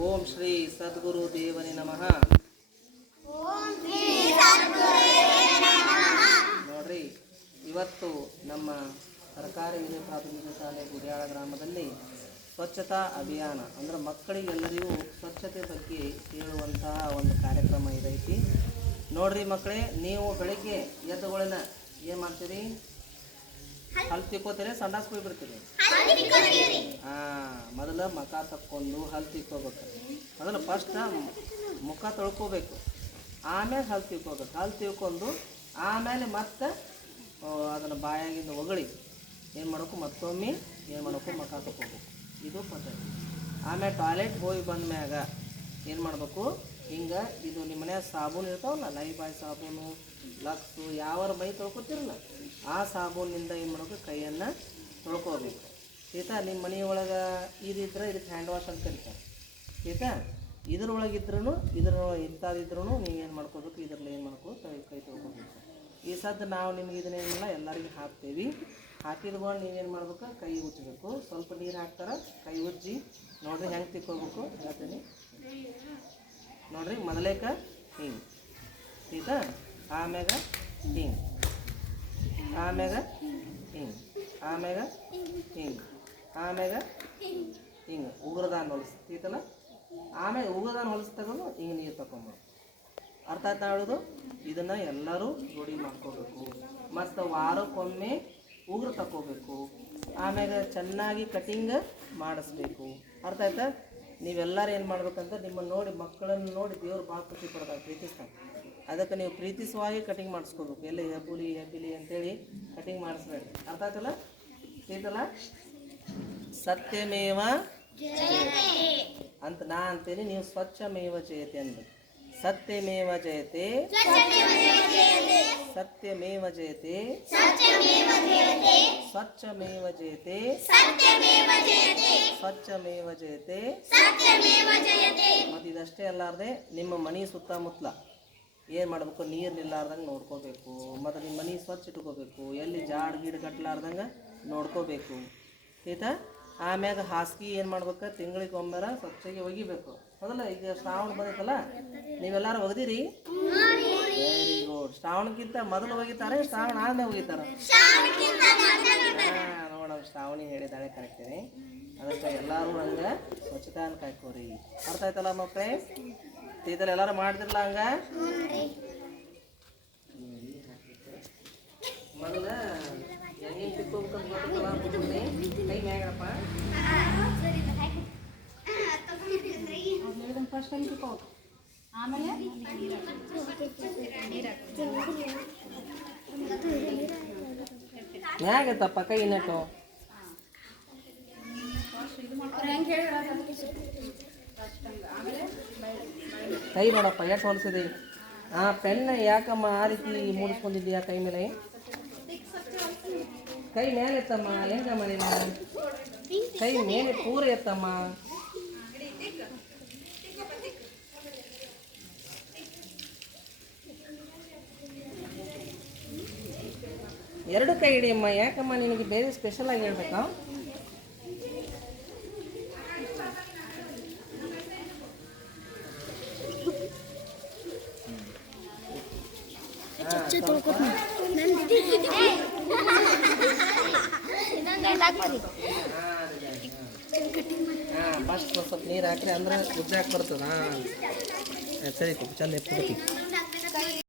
ಓಂ ಶ್ರೀ ಸದ್ಗುರು ದೇವನೇ ನಮಃ. ನೋಡ್ರಿ ಇವತ್ತು ನಮ್ಮ ಸರ್ಕಾರಿ ಹಿರಿಯ ಪ್ರಾಥಮಿಕ ಶಾಲೆ ಗುಡಿಯಾಳ ಗ್ರಾಮದಲ್ಲಿ ಸ್ವಚ್ಛತಾ ಅಭಿಯಾನ ಅಂದ್ರೆ ಮಕ್ಕಳಿಗೆಲ್ಲರಿಗೂ ಸ್ವಚ್ಛತೆ ಬಗ್ಗೆ ಹೇಳುವಂತಹ ಒಂದು ಕಾರ್ಯಕ್ರಮ ಇದೈತಿ. ನೋಡ್ರಿ ಮಕ್ಕಳೇ ನೀವು ಬೆಳಿಗ್ಗೆ ಎದ್ದುಗಳನ್ನ ಏನು ಮಾಡ್ತೀರಿ? ಹಲ್ ತಿಕ್ಕೋತೀರಿ ಸಂಡಾಸ್ ಹೋಗಿ ಬಿಡ್ತೀರಿ ಹಾ ಮೊದಲು ಮುಖ ತಕ್ಕೊಂಡು ಹಲ್ ತಿಕ್ಕೋಬೇಕು. ಮೊದಲು ಫಸ್ಟ್ ಮುಖ ತೊಳ್ಕೋಬೇಕು. ಆಮೇಲೆ ಹಲ್ ತಿಕ್ಕೋಬೇಕು. ಹಲ್ ತಿಳ್ಕೊಂಡು ಆಮೇಲೆ ಮತ್ತೆ ಅದನ್ನು ಬಾಯಾಗಿಂದ ಒಗಳಿ ಏನು ಮಾಡಬೇಕು? ಮತ್ತೊಮ್ಮೆ ಏನು ಮಾಡಬೇಕು? ಮಖ ತಕ್ಕೋಬೇಕು. ಇದು ಪದ್ಧತಿ. ಆಮೇಲೆ ಟಾಯ್ಲೆಟ್ ಹೋಗಿ ಬಂದ ಮ್ಯಾಗ ಏನು ಮಾಡಬೇಕು? ಹಿಂಗೆ ಇದು ನಿಮ್ಮ ಮನ್ಯಾಗ ಸಾಬೂನು ಇರ್ತಾವಲ್ಲ, ಲೈ ಬಾಯ್ ಸಾಬೂನು, ಲಕ್ಸು ಯಾವ ಮೈ ತೊಳ್ಕೊತಿರಲ್ಲ, ಆ ಸಾಬೂನಿಂದ ಏನು ಮಾಡಬೇಕು? ಕೈಯನ್ನು ತೊಳ್ಕೋಬೇಕು. ಆಯ್ತಾ ನಿಮ್ಮ ಮನೆಯೊಳಗೆ ಇದಿದ್ರೆ ಇದಕ್ಕೆ ಹ್ಯಾಂಡ್ ವಾಶ್ ಅಂತ ಕರಿತಾರೆ. ಆಯ್ತಾ ಇದ್ರೊಳಗಿದ್ರೂ ಇದ್ರ ಇಂಥದ್ದಿದ್ರೂ ನೀವು ಏನು ಮಾಡ್ಕೋಬೇಕು? ಇದ್ರಲ್ಲಿ ಏನು ಮಾಡ್ಕೋ? ಕೈ ಕೈ ತೊಳ್ಕೊಬೇಕು. ಈ ಸದ್ದು ನಾವು ನಿಮ್ಗೆ ಇದನ್ನೇನಿಲ್ಲ ಎಲ್ಲರಿಗೂ ಹಾಕ್ತೀವಿ. ಹಾಕಿದ್ಕೊಂಡು ನೀವೇನು ಮಾಡ್ಬೇಕು? ಕೈ ಉಜ್ಜಬೇಕು. ಸ್ವಲ್ಪ ನೀರು ಹಾಕ್ತಾರೆ, ಕೈ ಉಜ್ಜಿ ನೋಡಿರಿ ಹೆಂಗೆ ತಿಕ್ಕೋಬೇಕು ಹೇಳ್ತೀನಿ. ನೋಡ್ರಿ, ಮೊದಲೇಕ ಹಿಂಗೆ. ಆಯ್ತಾ ಆಮ್ಯಾಗ ಹಿಂಗೆ. ಆಮ್ಯಾಗ ಹಿಂಗೆ. ಆಮ್ಯಾಗ ಹಿಂಗೆ. ಆಮ್ಯಾಗ ಹಿಂಗೆ. ಉಗ್ರದಾನ ಹೊಲಿಸ್ತೈತಲ್ಲ ಆಮೇಲೆ ಉಗ್ರದಾನ ಹೊಲಿಸ್ ತಗೊಂಡು ಹಿಂಗೆ ನೀರು ತಗೊಂಬೋದು ಅರ್ಥ ಆಯ್ತಾ ಹೇಳೋದು? ಇದನ್ನು ಎಲ್ಲರೂ ಜೋಡಿ ಮಾಡ್ಕೋಬೇಕು. ಮತ್ತು ವಾರಕ್ಕೊಮ್ಮೆ ಉಗುರು ತಗೋಬೇಕು ಆಮ್ಯಾಗ ಚೆನ್ನಾಗಿ ಕಟಿಂಗ್ ಮಾಡಿಸ್ಬೇಕು. ಅರ್ಥ ಆಯ್ತಾ? ನೀವೆಲ್ಲರೂ ಏನು ಮಾಡ್ಬೇಕಂತ ನಿಮ್ಮನ್ನು ನೋಡಿ ಮಕ್ಕಳನ್ನು ನೋಡಿ ದೇವ್ರು ಭಾಳ ಖುಷಿ ಪಡ್ತಾರೆ ಪ್ರೀತಿಸ್ತಾರೆ. ಅದಕ್ಕೆ ನೀವು ಪ್ರೀತಿಸುವಾಗಿ ಕಟಿಂಗ್ ಮಾಡಿಸ್ಕೋಬೇಕು. ಎಲ್ಲಿ ಹೆಬ್ಬುಲಿ ಹೆಬ್ಬಿಲಿ ಅಂತೇಳಿ ಕಟಿಂಗ್ ಮಾಡಿಸ್ಬೇಡಿ. ಅರ್ಥ ಆಯ್ತಲ್ಲ? ಆಯ್ತಲ್ಲ ಸತ್ಯಮೇವ ಅಂತ ನಾ ಅಂತೇಳಿ ನೀವು ಸ್ವಚ್ಛಮೇವ ಜಯತೆ ಅನ್ಬೇಕು ಸತ್ಯಮೇವ ಜಯತೆ. ಸತ್ಯಮೇವ ಜಯತೆ. ಸ್ವಚ್ಛಮೇವ ಜಯತೆ. ಸ್ವಚ್ಛಮೇವ ಜಯತೆ. ಮತ್ತು ಇದಷ್ಟೇ ಅಲ್ಲಾರದೆ ನಿಮ್ಮ ಮನೆ ಸುತ್ತಮುತ್ತಲ ಏನು ಮಾಡಬೇಕು? ನೀರು ನಿಲ್ಲಾರ್ದಂಗೆ ನೋಡ್ಕೋಬೇಕು. ಮತ್ತು ನಿಮ್ಮ ಮನೆ ಸ್ವಚ್ಛ ಇಟ್ಕೋಬೇಕು. ಎಲ್ಲಿ ಜಾಡ್ ಗೀಡ್ ಕಟ್ಲಾರ್ದಂಗೆ ನೋಡ್ಕೋಬೇಕು. ಆಯ್ತಾ? ಆಮ್ಯಾಗ ಹಾಸಿಗೆ ಏನು ಮಾಡ್ಬೇಕು? ತಿಂಗಳಿಗೆ ಒಮ್ಮೆರ ಸ್ವಚ್ಛಗೆ ಒಗಿಬೇಕು. ಹೌದಲ್ಲ ಈಗ ಶ್ರಾವಣ ಬಂದೈತಲ್ಲ ನೀವೆಲ್ಲರೂ ಒಗದಿರಿ. ವೆರಿ ಗುಡ್ ಶ್ರಾವಣಕ್ಕಿಂತ ಮೊದಲು ಒಗಿತಾರೆ ಶ್ರಾವಣ ಆದ್ಮೇಲೆ ಒಗಿತಾರೆ. ನೋಡಮ್ ಶ್ರಾವಣಿ ಹೇಳಿದಾಳೆ ಕರೆಕ್ಟೇನೆ ಅದಕ್ಕೆ ಎಲ್ಲರೂ ಹಂಗೆ ಸ್ವಚ್ಛತಾನ ಕಾಯ್ಕೋರಿ. ಅರ್ಥ ಆಯ್ತಲ್ಲ ಮಕ್ಕಳೇ? ಇದೆಲ್ಲ ಎಲ್ಲರೂ ಮಾಡ್ತಿರಲ್ಲ ಹಂಗ? ಮೊದಲ ಹೆಂಗೆ ತಿಕ್ಕೋಬೇಕಂತ ಗೊತ್ತಿಲ್ಲ ಫಸ್ಟ್ ಟೈಮ್ ತಿಕ್ಕೋದು ಆಮೇಲೆ ಮ್ಯಾಗತ್ತಪ್ಪ ಕೈ ನಟ್ಟು. ಕೈ ನೋಡಪ್ಪ, ಯಾಕೆ ಹೊಲಿಸಿದೆ ಆ ಪೆನ್ನ ಯಾಕಮ್ಮ ಆ ರೀತಿ ಮೂಡಿಸ್ಕೊಂಡಿದ್ದೀಯಾ ಕೈ ಮೇಲೆ? ಕೈ ಮೇಲೆ ಎತ್ತಮ್ಮ ಹೆಂಗಮ್ಮ ನೀನು ಕೈ ಮೇಲೆ ಪೂರ ಎತ್ತಮ್ಮ. ಎರಡು ಕೈ ಹಿಡಿಯಮ್ಮ ಯಾಕಮ್ಮ ನಿನಗೆ ಬೇರೆ ಸ್ಪೆಷಲ್ ಆಗಿ ಹೇಳ್ಬೇಕಾ? ಫಸ್ಟ್ ಸ್ವಲ್ಪ ನೀರು ಹಾಕ್ರಿ, ಅಂದ್ರೆ ಉದ್ದಾಕ್ ಬರ್ತದ. ಹಾಂ ಸರಿ ಚಂದ ಎತ್ಕೊಬೇಕು